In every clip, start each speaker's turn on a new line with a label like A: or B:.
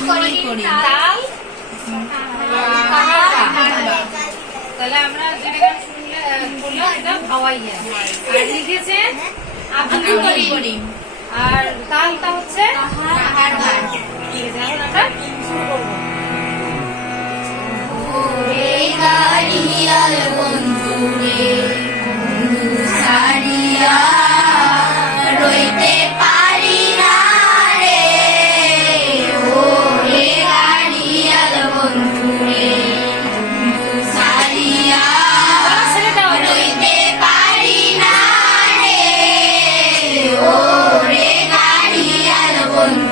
A: করি তাল
B: তাহলে আমরা যেটা গান শুনলে আর লিখেছে হচ্ছে
A: তাহার হার
B: ঠিক আছে এখন আমরা one.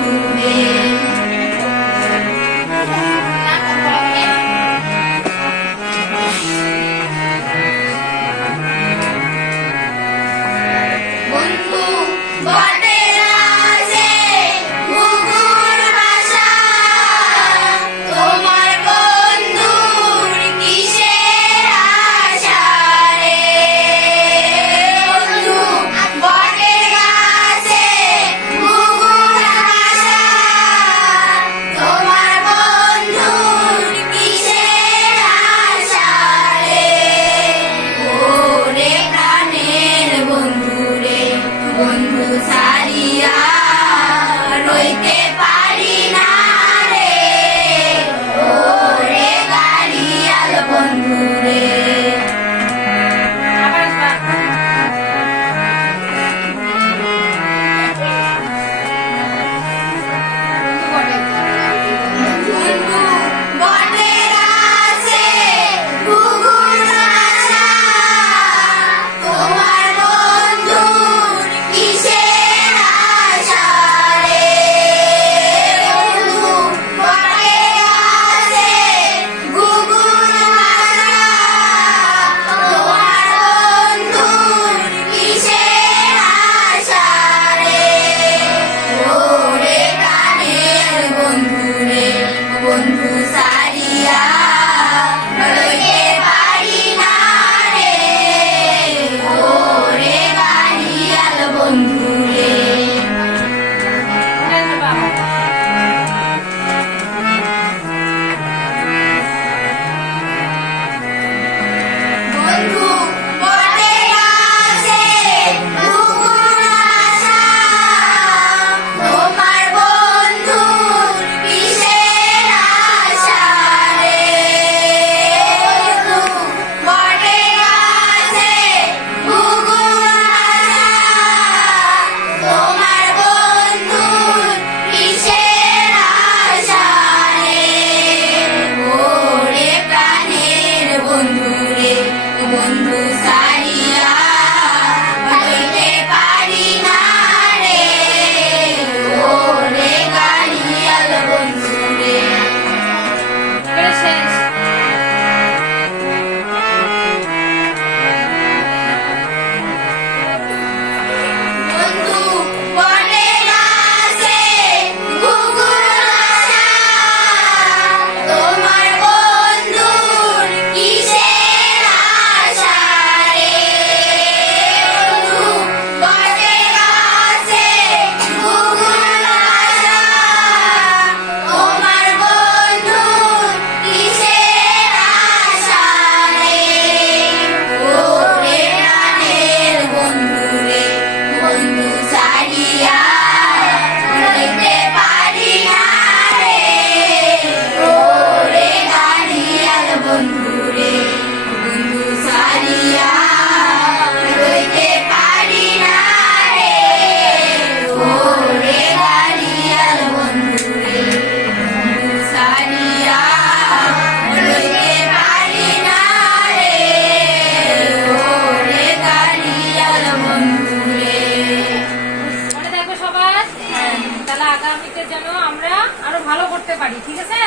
B: ভালো করতে পারি ঠিক আছে?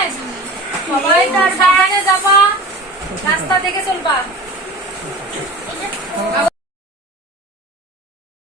B: সবাই তার বাগানে যাবা রাস্তা দেখে চলবা।